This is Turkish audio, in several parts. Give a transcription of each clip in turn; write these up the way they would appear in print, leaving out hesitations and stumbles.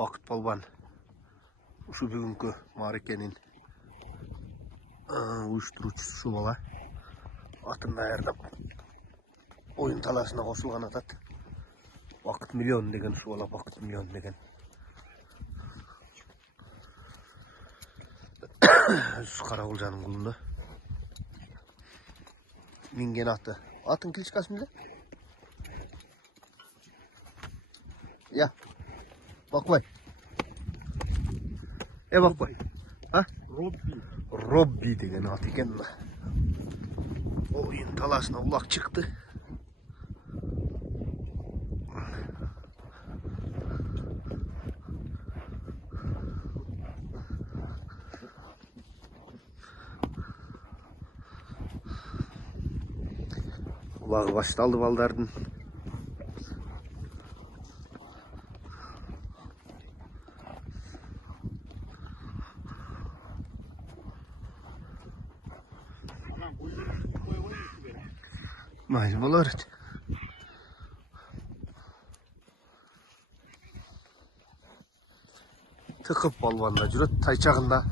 Бақыт Балбан ушу бүгүнкү мааракенин уюштуруучусу ушу бала атын даярдап оюн талашына кошулган атат. Бақыт миллион деген ушу бала, Бақыт миллион деген. Карагулжанын кулунда. Минген аты. Атын кличкасы эмне? Я. Бакбай. Бакбай. А? Робби деген ат экен. Оюн талашына улак чыкты. Улагы башталды балдардын. Майы болар еді. Тықып балбанда жүрөт, тайчагында.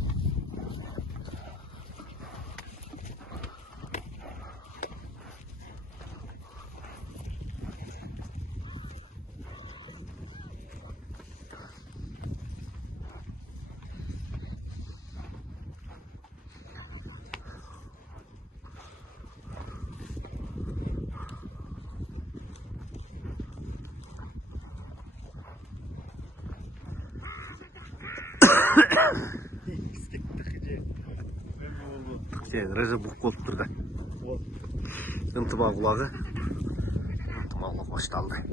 Рыжы бук болуп турду. Ынтымак улагы. Ынтымак башталды.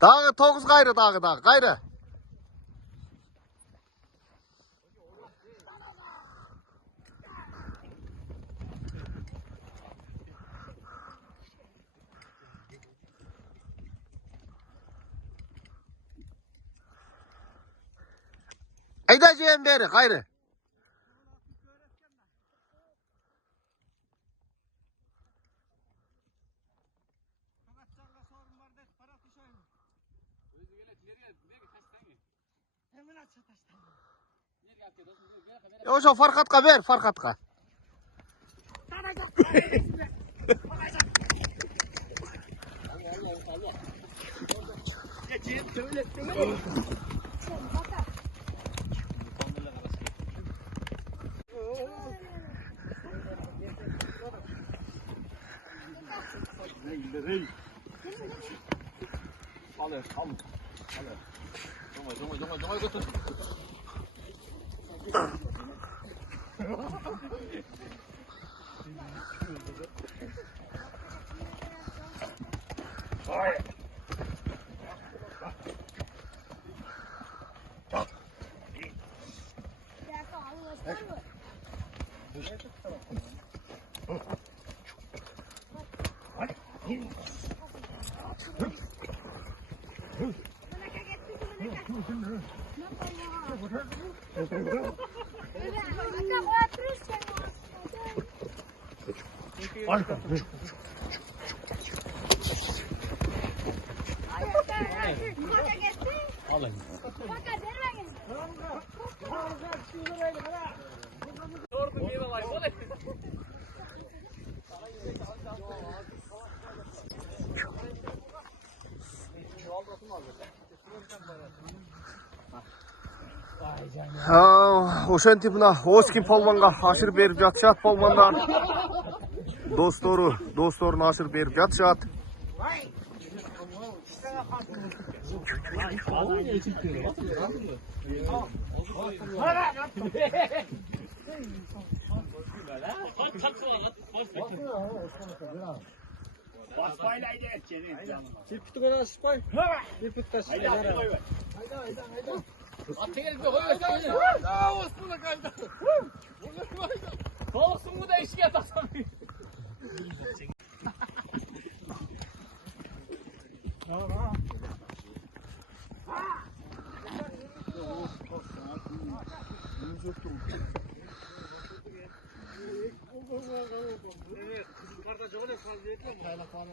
Дагы 9 кайры, дагы кайры. Айда жеем бери, кайры. Ошо Фархатка бер, Фархатка. Ошентип мына Оскин полманга ашыр берип жатышат полмандар. Досторун ашыр берип жатышат. Basmaylaydı etçeni. Tepkiti bana asıpay. Tepkiti asıpay. Hayda. Atı gelip de koyuyor. Hayda. Osman'a kayda. Soğuksun mu da eşiğe tasamıyor. Evet, kızıllarda çok ne fazla yetmez. Kayla falan.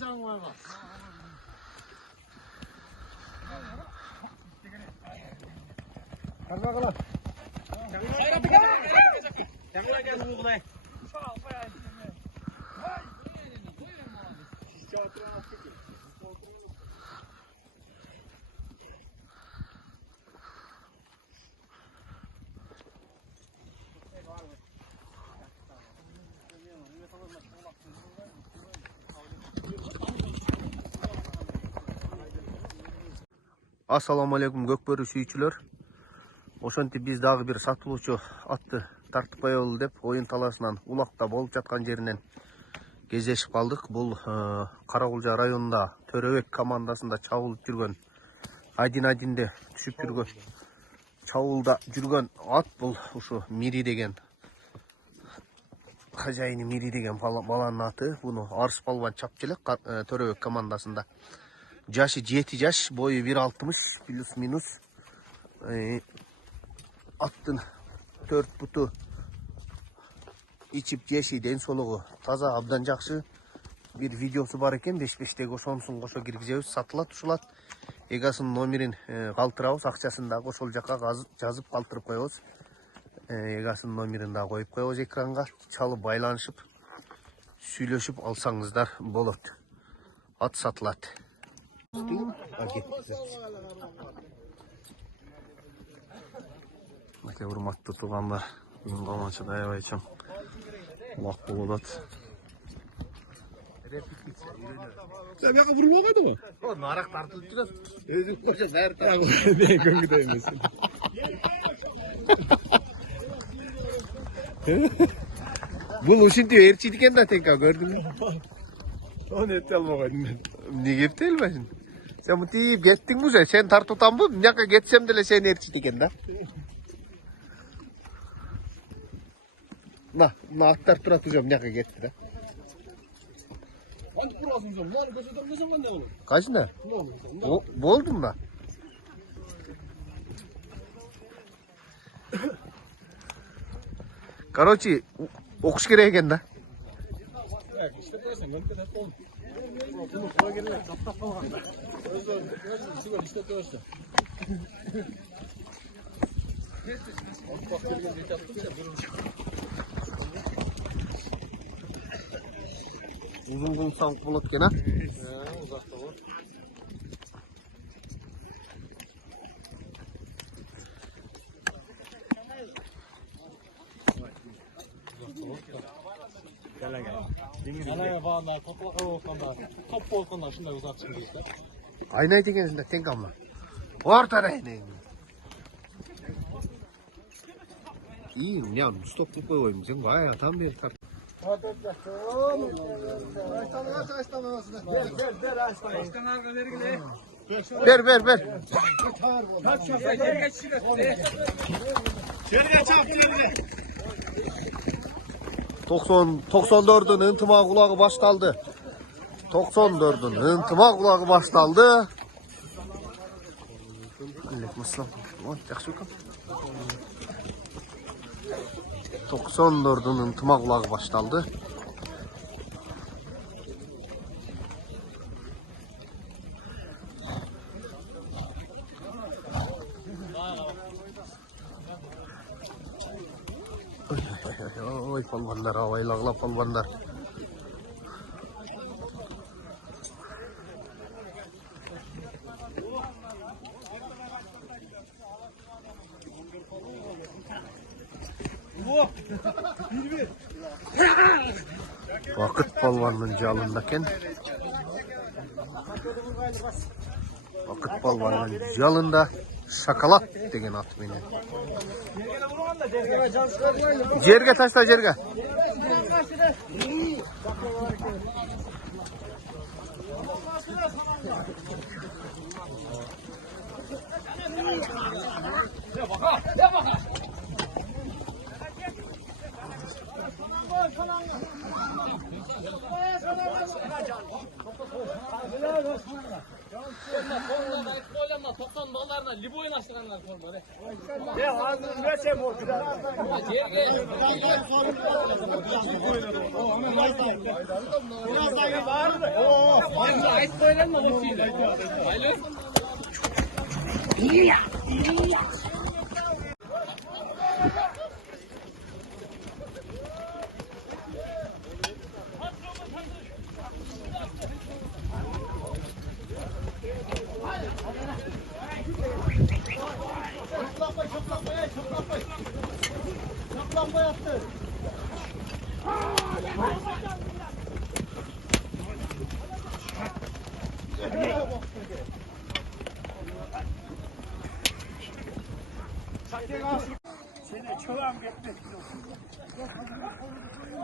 Can var. Karma kalan. Canlar gel bu bulay. Assalamu alaikum Gökbörü sүйүүчүлөр. Ошентип биз дагы бир сатылуучу атты тартып коелу деп оюн таласынан Улакта болуп жаткан жеринен кездешип калдык. Бул Каракулжа районунда Төрөбек командасында чабылып жүргөн, 1-1'de түшүп жүргөн, чабуулда жүргөн ат бул ушу Мири деген, хожайыны Мири деген баланын аты. Буну Арыс балбан чапчы элек Төрөбек командасында. Жашы 7 жаш, бою 1.60 плюс-минус. Аттын 4 буту ичип жеши, ден соолугу таза, абдан жакшы. Бир видеосу бар экен, 5-5-теги ошонусун кошо киргизебиз, сатылат ушулат. Эгасынын номерин калтырабыз, акчасын дагы ошол жака жазып калтырып коебуз. Эгасынын номерин дагы коюп коебуз экранга. Чалып байланышып, сүйлөшүп алсаңыздар болот. Ат сатылат. Aka урматтуу туугандар, бүгүн Камачыда аябай чоң убак болуп атат. Репетиция үйрөнөбүз. Sen baka vurmagadı mı? O narak tartılıp durат. Özü koca her tarafı. Ne köngüde emesin. Bul uşinti erçi diken de tenka gördün mü? Onu ette almagaydın ben. Ne gep değil mi şimdi? Sen bu deyip gettin mi sen? Sen tartutan mı? Ne kadar geçsem de sen erçi diken de. Na atlar turatacağım ne kadar getti de. Hangi kurasın sen? Lan göçeden ne zaman ne olur? Kaç ne? Boldum da. Короче, okuş gereken de. Evet, işte koysan ben de hep oldu. Bunu koy gelin, kaptak falan. Özür dilerim, işte koysan. Bak gelin bir yaptım ya, durun. Uzun kumsal bulut gene. Uzakta var. Anaya bağlar, topla olkanda, top olkanda şunday uzak çıkıyorlar. Aynay degensinde tenk ama. Ortada aynay. İyi ya, stop koyayım. Sen bayağı tam bir tart. Ver. Şöyle çap şöyle. 94'ün ıntıma kulağı baştaldı. 94'ün ıntıma kulağı baştaldı. Aleykümselam. Yaxşı bakalım. 94'ün ıntıma kulağı baştaldı. Oy palvanlar, avaylağla palvanlar. Vakıt palvanın jalındaken. Vakıt palvanın jalında. Şakalat деген атыменен. Жерге ташла, жерге. Toptan ballarına liboyun açtıranlar korma. Ya ağzını versem o kadar. Biraz daha bağırdı. Ait söylenme o şeyler. Hayır.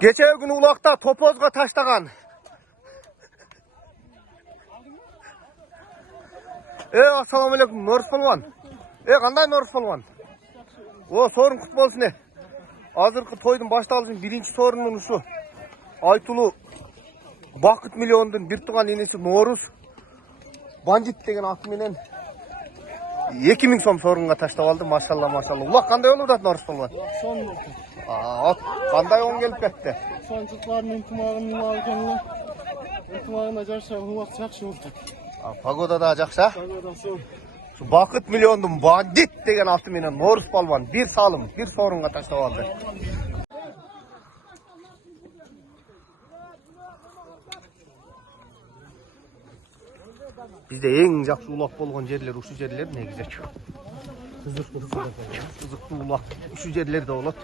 Geçen gün ulakta topozga taşlagan. Assalamu alaikum, Norus polvon. Qanday Norus polvon? Sorun kut bolsun. Azırkı toydun baştalışın birinci sorunun uşu. Aytulu Bakıt Milyon'dun bir tuğan inisi Norus Bandit деген atımenen 2000 som sorunga taşlap aldı. Maşallah maşallah. Ulak qanday olur da Norus polvon? Son Qanday oң kelip ketdi? Sonçukların intimağının alganlar. İntimağına jarsa ulak жақсы oldu. Pagoda da жақса. Pagoda son. Bakıt Milyon'dun Bandit деген atımenen Norus polvon bir salım, bir sorunga taşlap aldı. Bizde en жақсы ulak bolған жерлер ушул жерлер негизи. Кызыктуу улак ушул жерлерде болот.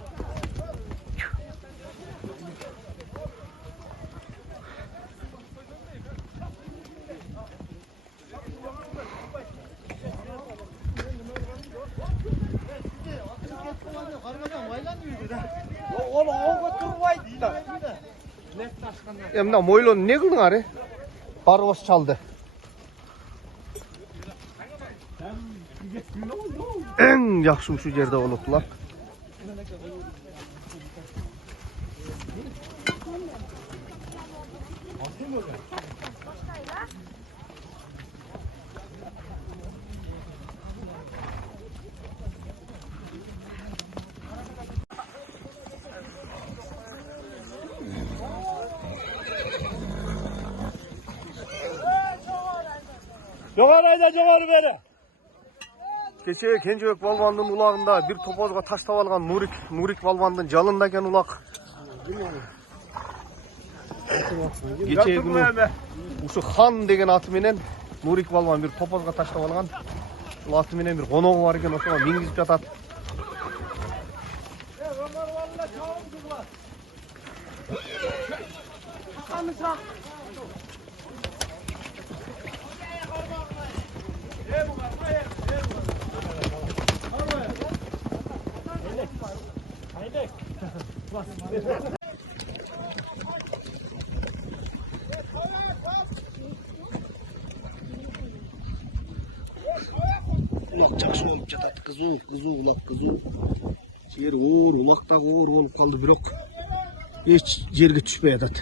Мына мойлону не кылдың ары? Барбос чалды. En yaxşı uşu yerde olublar. Жоғары бері. Keçe Kenjebek balvandın ulağında bir topozga taşlap algan Nurik balvandın jalında eken ulak. Geçe günü uşu Han деген atımenen Nurik balvan bir topozga taşlap algan. Ul atımenen bir konoğu var eken oşoga mingizip jatat. Ulak жақсы olup жатат, кызуу улак кызуу. Жер оор, улак да оор болуп калды, бирок эч жерге түшпөй жатат.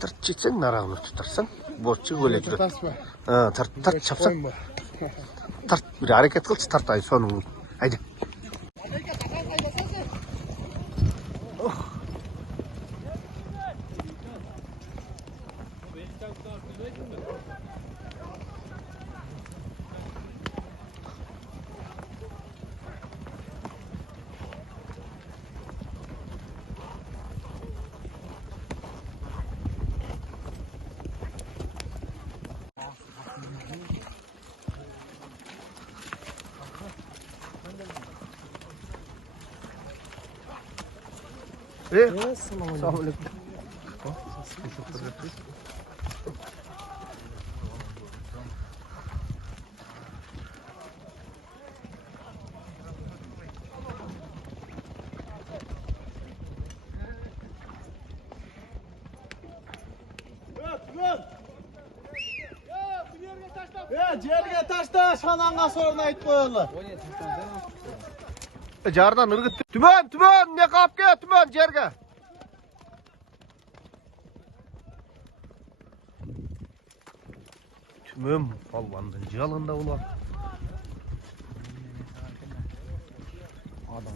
Tart çeksen narağını tutarsın. Borçlu böyle durur. Tart çapsan. Tart bir hareket kılç tartay sonunu. Haydi. Assalomu alaykum. Yerga tashla, shananga sorun aytmaylar. Jardan ırgıt. Tümön, ne kapke tümön jerge. Tümön palvandan jalında ulan. Adam.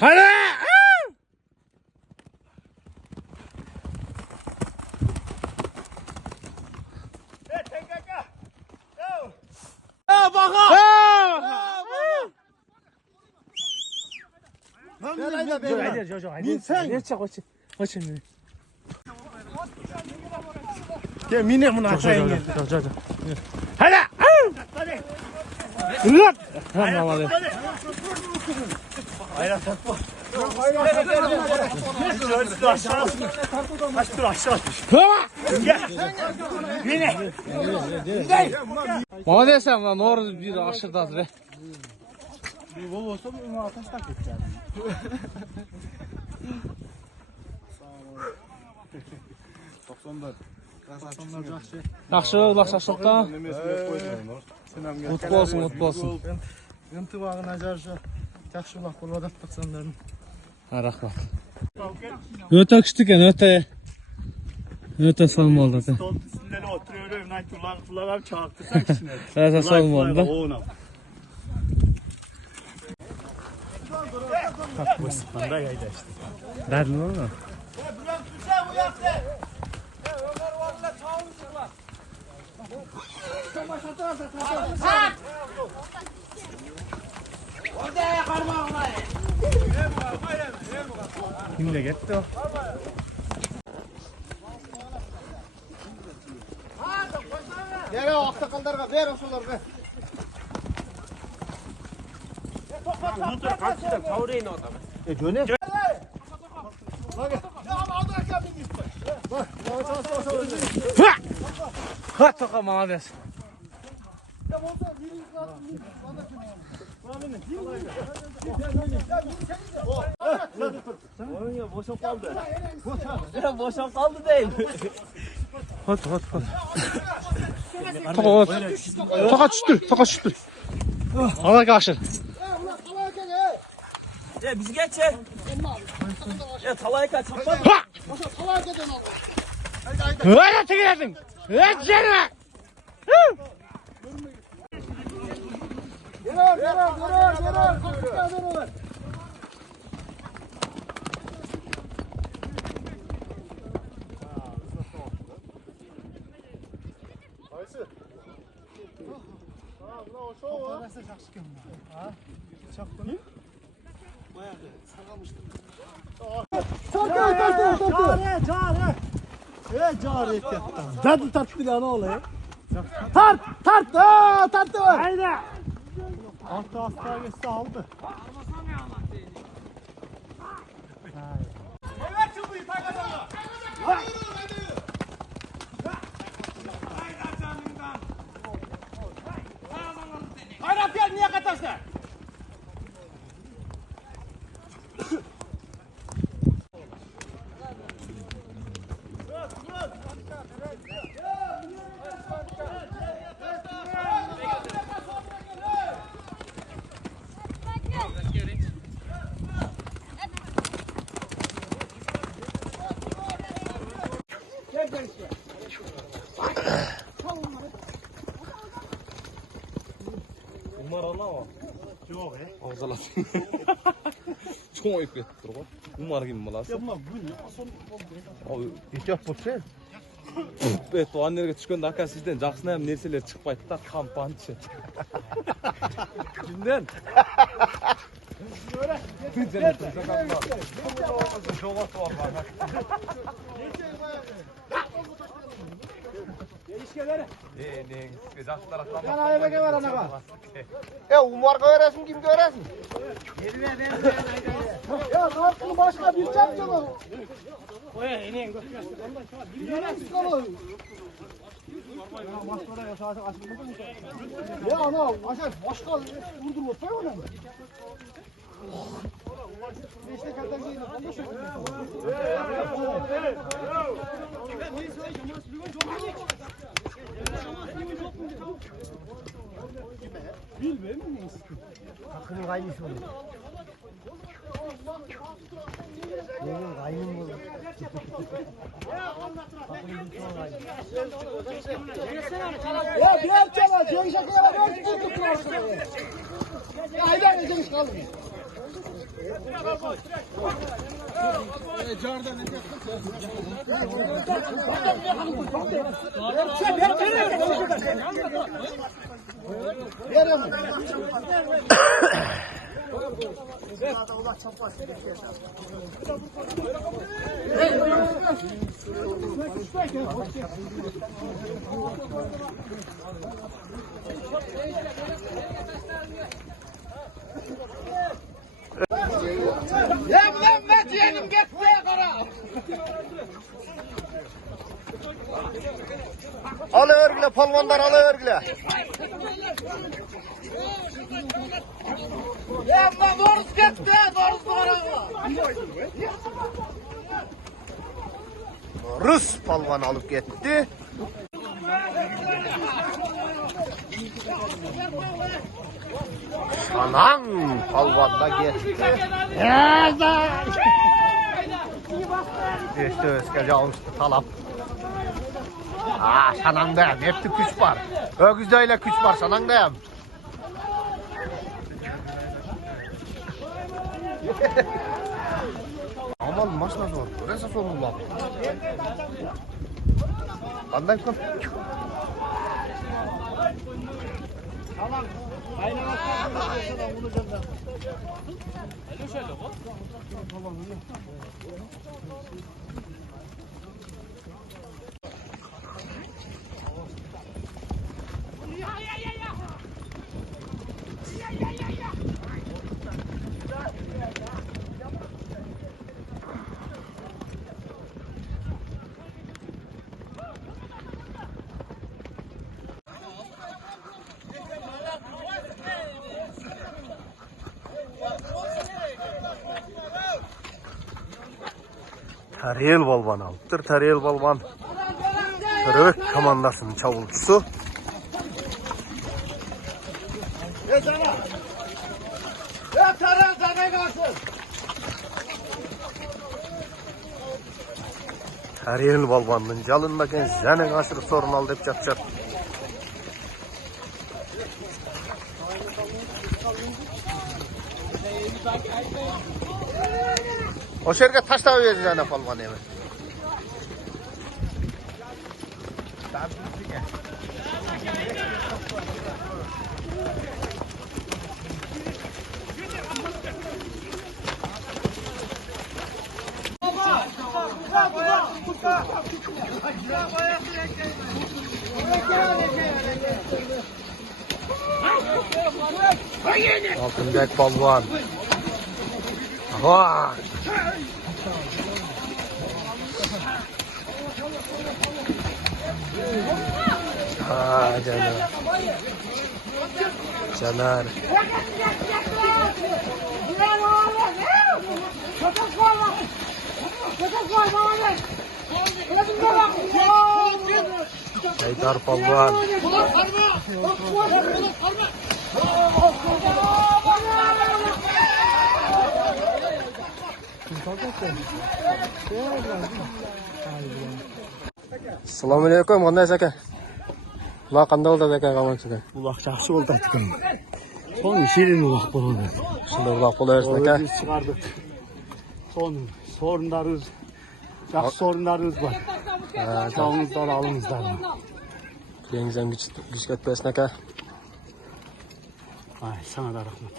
Hadi! Gel mine bunu aşağıya gel. Hadi! Hadi! Tamam hadi. Hayır takma. Молодец, lan doğru bir aşırı hazır. Bir bol olsa bunu ateş tak edeceğim. Yaxşı, ulaşaqda. Mutlu olsun, mutlu olsun. Intibağın acarşı. Yaxşı ulaq bo'lib adaptıq sənlərin. Ha, rahmat. Öte küçükken öte salma oldu. Stol üstünde oturuyorum. Kulağım çarptırsak içine. Evet, salma oldu. Bak bu sıkmanda yaydı işte. Derdin olur mu? Kimle gitti o? Gel o aksakallarga ver oşularga. Döne. Ha, toka молодец. Boşam kaldı değil. Hadi. Toka düştü. Allah karşı. Ya biz geç ya. Ya talaya kaç. Öyle çekiyorsun. Evet canım. Zaten tarttı ya ne oluyor? Tart! Tarttı! Haydi! Altı hasta geçti aldı. 총 입고 들어가. 우마르긴 몰랐어. Hiç yok bu şey. 또 안 내리게 çıkın 아까 sizden жақсынайым нәрселер шықпайды да кампаны түседі. Жүнден. Umarga öğresin kimge öğresin? Ya Narkı'nın başka bir çarpacak o. Ya ana aşağı başka vurdurma koy ona. Beşte kadar değil. Bilmem mi? Hakkını kaymış olur. Benim kaynım olur. Ya biraz çaba, sen şakaya bak, ben tutuyorum. Ya haydan edeceğiz kalın. Yemlenme diyelim gitmeye kara. Alı örgüle palvanlar alı örgüle. Yemle doğrusu gitti, doğrusu kara. Rus palvan alıp gitti. Sanan palvan da gitti. İşte öskece alıştı talap. Sanan da hepsi küç var. Ögüzdeyle küç var sanan da Aman maşına zor. Burası sorun lan. Andan kom. Tamam. Aynen aslan bunu gönder. Tariyel balvan alıptır. Tariyel balvan Török komandasının çavulcusu. Ya taran sana kalsın. Tariyel balvanın calındaki zene kasırı sorun aldı hep çapacak. O şerge taş da verdi zene balvan hemen. Altınbek Balvan. Vay. Caner. Caner. Haydar Balvan. Assalamualaikum, qanday aka? Bular qanday bo'ldi aka qamoqchida? Buloq yaxshi bo'ldi aytdim. Son shirin buloq bo'ldi. Shunday buloq bo'laversin aka. Biz chiqardik. Son sorunlarımız, yaxshi sorunlarımız var. Çağımızdan alımızdan. Keyingizdan güch ketmasin aka. Ay, sana da rahmet.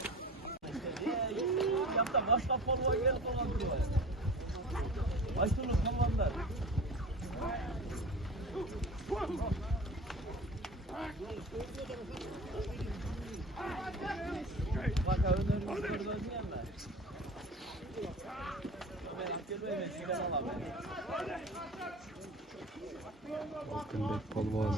Altınbek Balvan.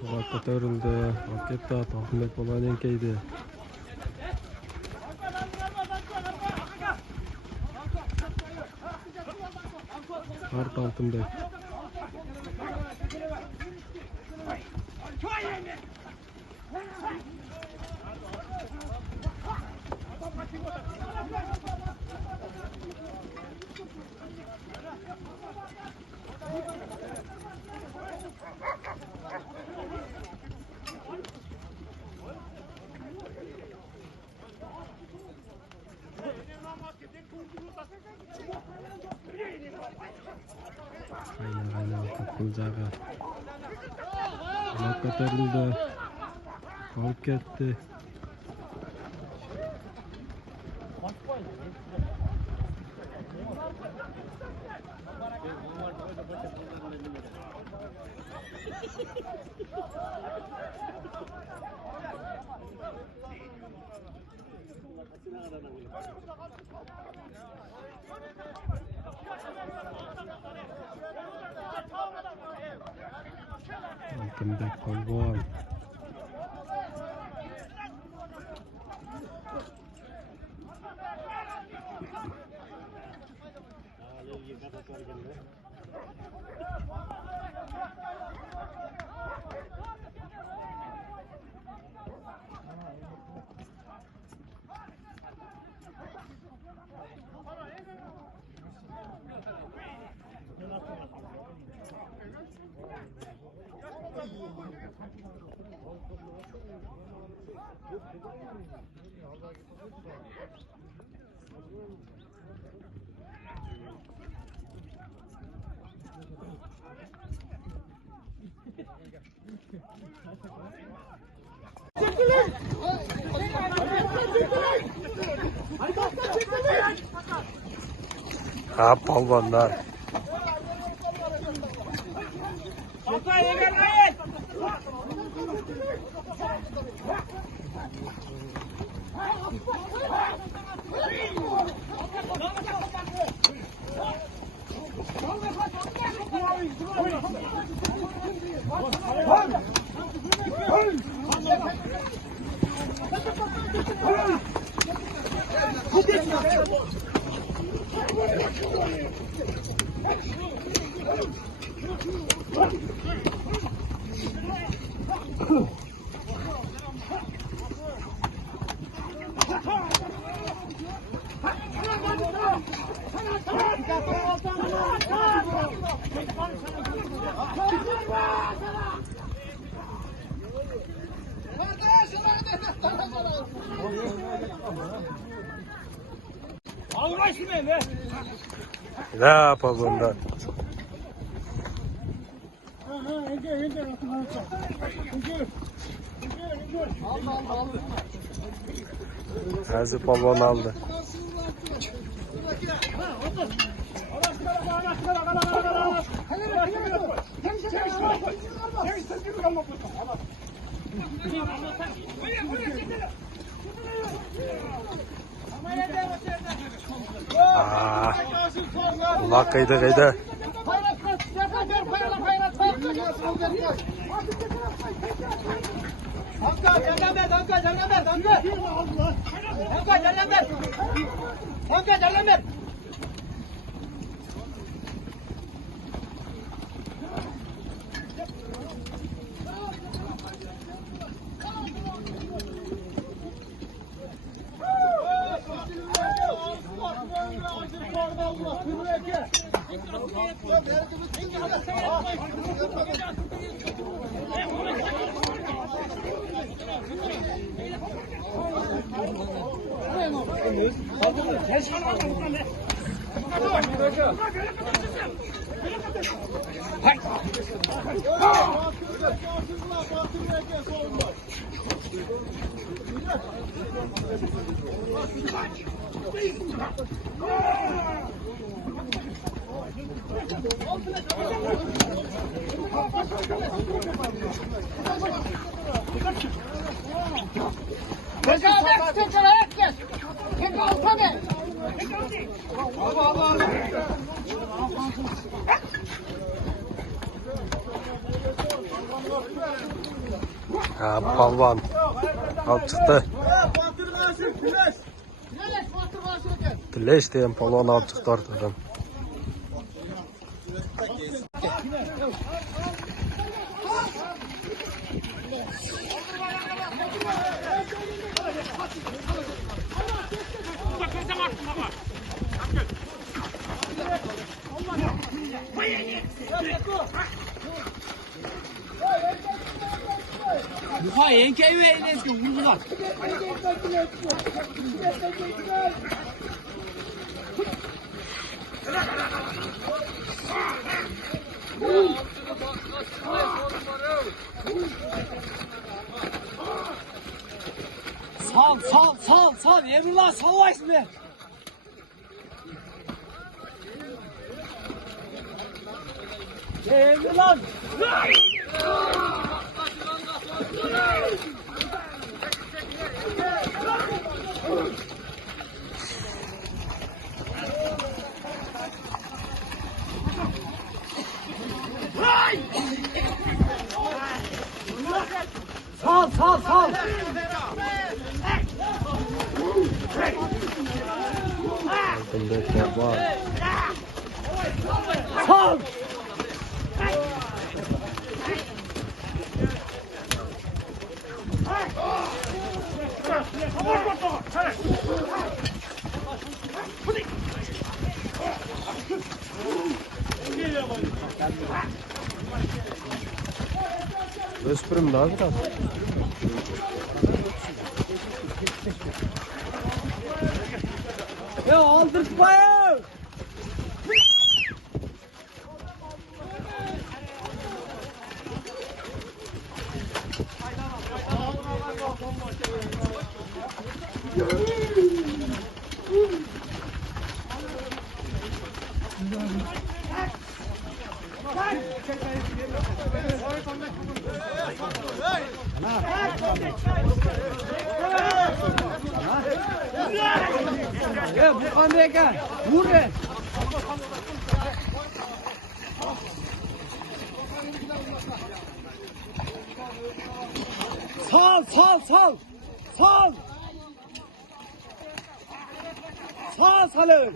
Buloq ko'tarildi. Raketa Altınbek Balvan enkaydi. Art Altınbek. Aynen kapılacağı. Buloq ko'tarildi. Olib ketdi. Altınbek Balvan. Ha balvanlar. Ne yapalım da? Gazi Palvan aldı. Ulan kıydı kıydı. Ha, Palvan al çıktı. Tileş diyen Palvan al çıktı ortadan. Ha yenkeyi ve eski vurdular. Sal. Emrullah salvaysın be. Emrullah. Sal. Bunda var. Sal. Özpürüm daha biraz. Ya aldırtmayın. Ya bu kandırken vur be. Sal öyle.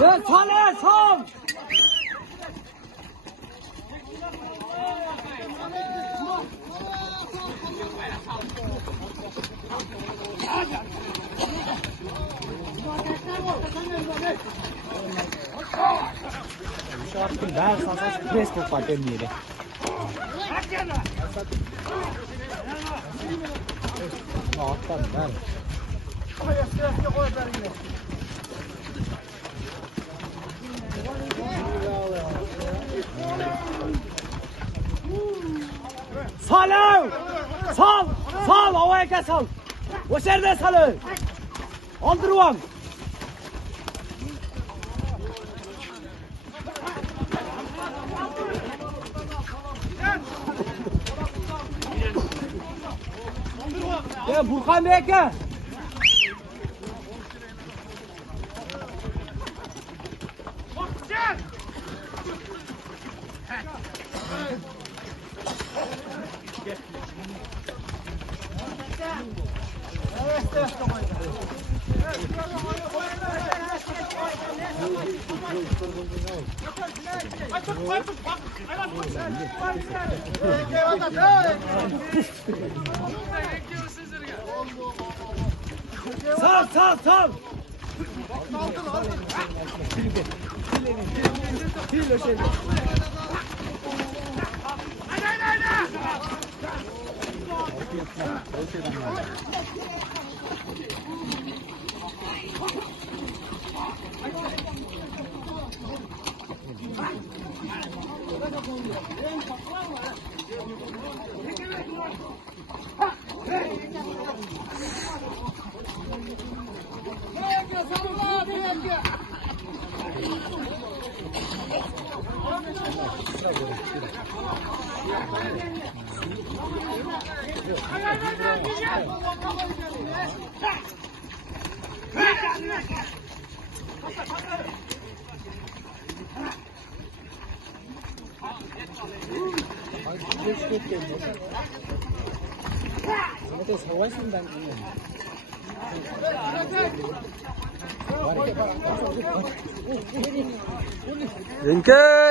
Ya Salih son. Ben sana Facebook bakayım diye. Alttan ver. Salih! Sal! Sal! Havaya sal! O şerde Salih! Aldırıvam! Ya Burkan Bey'e Sal sal sal.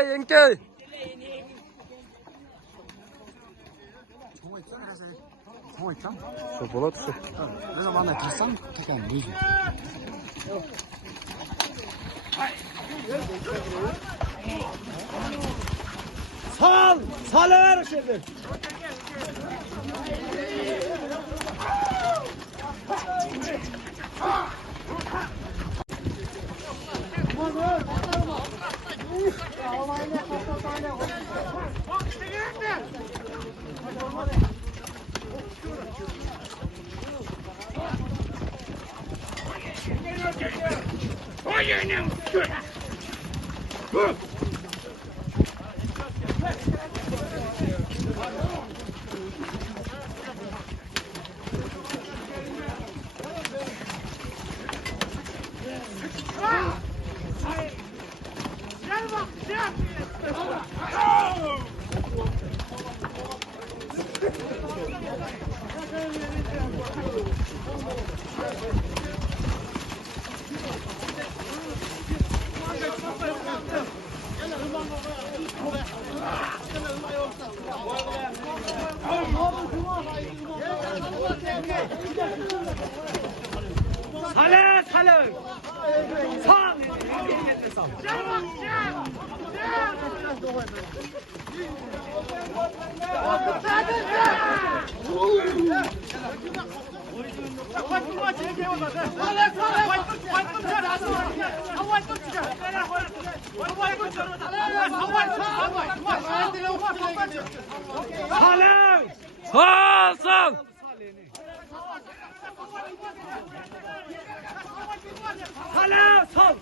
Yenge. Şu bola tutsun. Ne zaman da kırsam tutan büyüdü. Sal! Salih ver o şerde. Salih! Salih! Sal! Salih! Sal sal. Salih! Sal!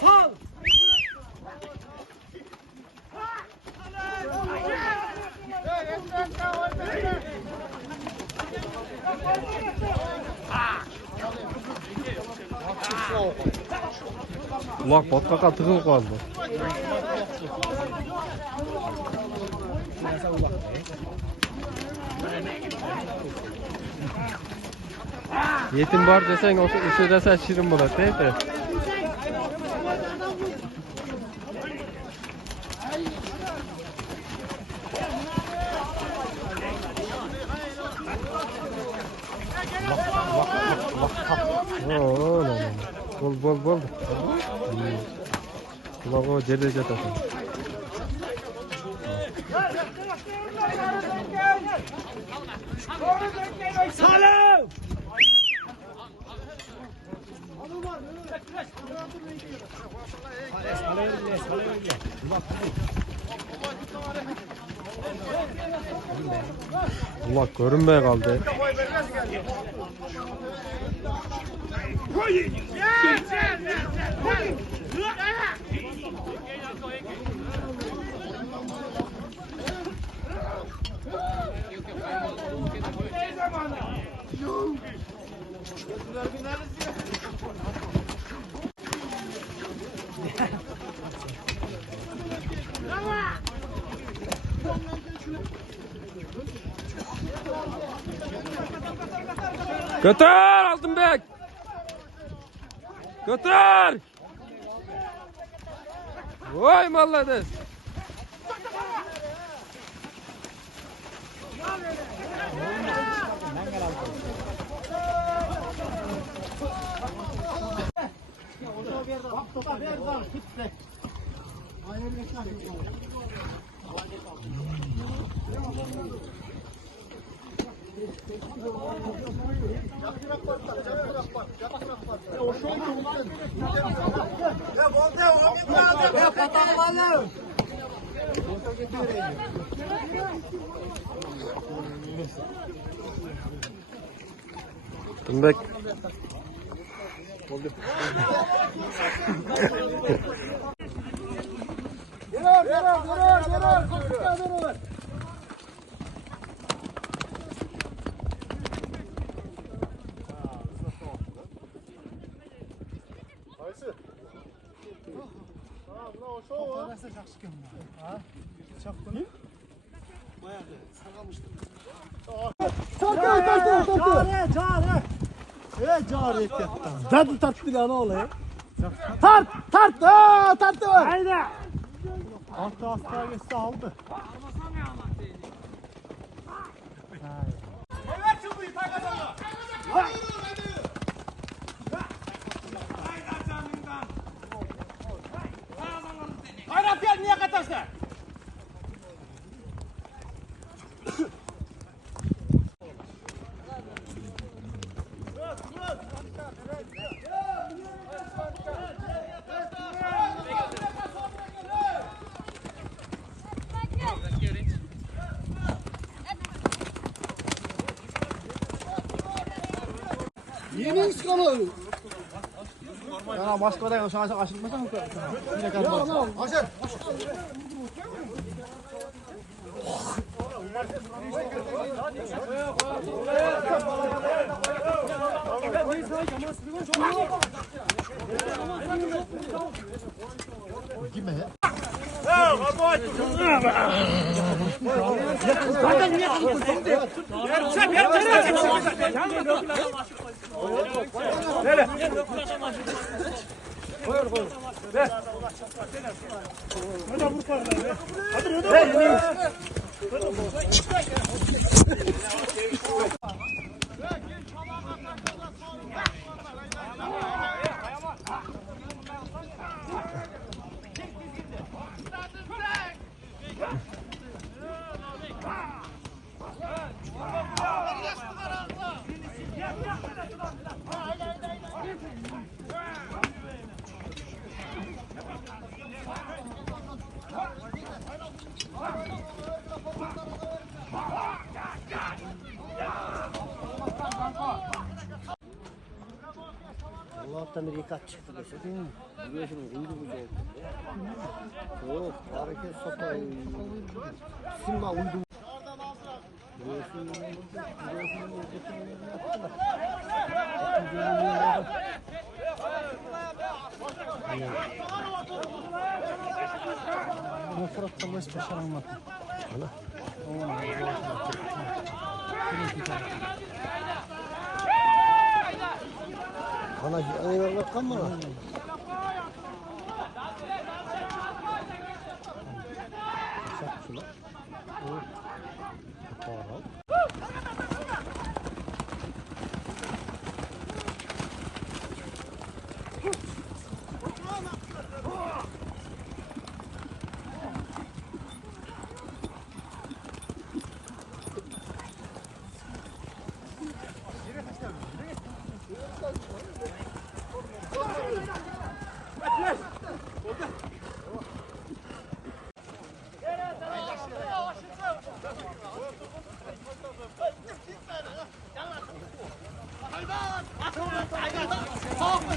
Sal! Kulak botkaka tıkılıp kaldı. Yetim var desen, o desen şirin bular değil mi? Oo, bol. Kulak o cerde jatasın. Salim! Kulak görünmeye kaldı. Götür Altınbek! Götür! Vay malladı! Altınbek. Durur. Zaten tarttı ya ne oluyor? Tart! Tarttı! Haydi! Hasta geçti aldı. Hayrat gel niye katarsın? Yeni çıkalı. Ya maskara ya sana aşırtmasan mı? Ya aşır. Gitme ya. Allah'tan bir yıkat çıktı desin. Güneşin uydu bu Yok, hareket sopayı. Simma uydu. Nefret kalmış başaramadı. Ana ayırmak kan mı?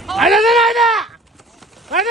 Haydi haydi! Haydi!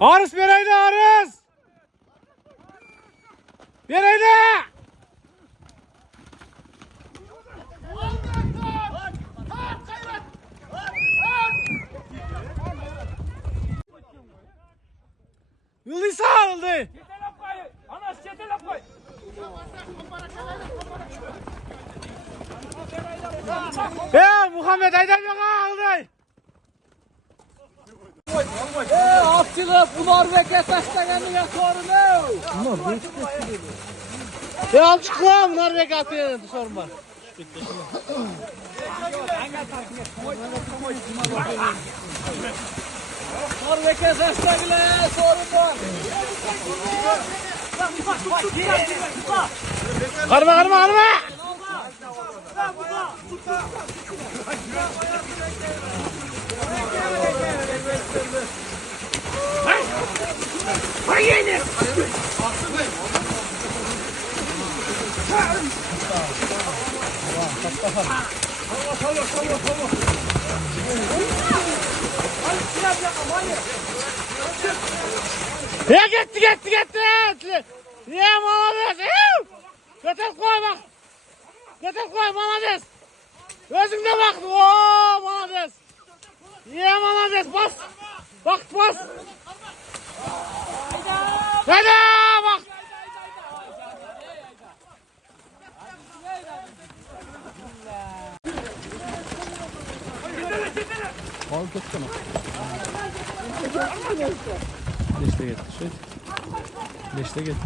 Arız bereydi Arız! Bereydi! Yıldız sağıldı! Ya Muhammed Aydar yok aldı! Avcılık bu Norveç'e taşlayanıya sorunu. Ya çıkıyorum Norveç atıyor sorma. Norveç'e taşlayanıya sorunu. Karma! Ya gitti. Ya молодец. Götür koy bak. Götür koy молодец. Özünde bak. Oo молодец. Ya молодец bas. Bas. Hadi bak. Al tutsana. Leşte get. Leşte get.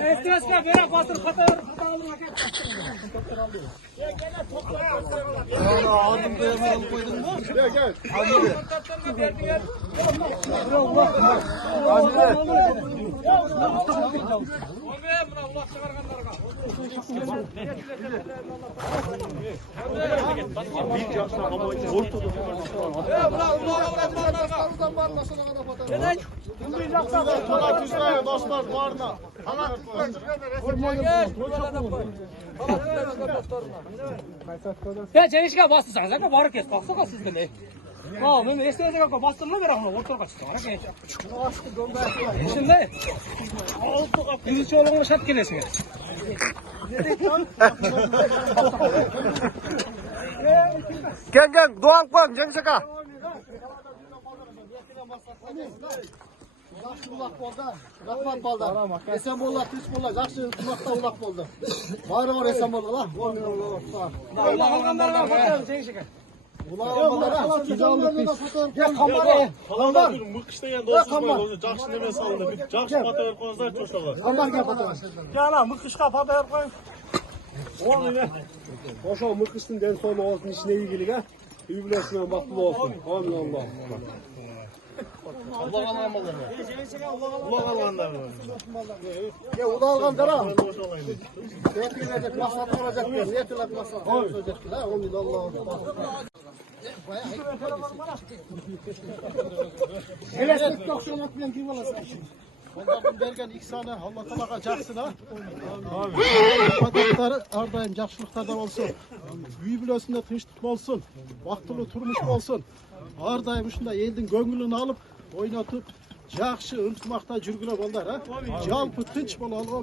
Estresga bera basır katar. Dostlar barına. Ya çelişke bastırsanız ama barı kes. Kalksa sizde ne? Ha, ben estresga kalk bastırma ver ama ortaga kaçtı. Şimdi birinci oğlunu şart gelesin. Gel Doğan Kwan Cengşaka. Жақсы улақ болды, рахмат балдар. Esen болла, тиз болла, жақсы улақта улақ болды. Бары бар esen болды, ла. Allah alğanlarga fotoğraf çekişike. Улақ алғандарға қамдар. Мыкыштаган досуңуз бар, жакшы неме салды. Жакшы фото берип коюңуздар, чоштолор. Қамдар кел фото. Жана мыкышка фото берип коюң. Ол эме. Ошо мыкыштын ден соолугу болсун, ишине ийгилик, а. Үй бүлөсүнөн бактылуу болсун. Амин Аллах. Улак алган балдар. Улак алгандар. Улақ алғандарға. Ертелерде мақсат қаражат берді, ертелерде мақсат қаражат берді. Амин Аллах. Келесекте оқшаулатпен киіп аласың. Onlardan bergen ihsanı Allah Teala'ga jaksın ha. Fadatları ardayım jakşılıklardan olsun. Үй бүлөсүндө тынчтык болсун, бактылуу турмуш болсун. Ардайым ушундай элдин көңүлүн алып, ойнотуп, жакшы ынтымакта жүргүлө балдар, ha. Жалпы тынч бололу.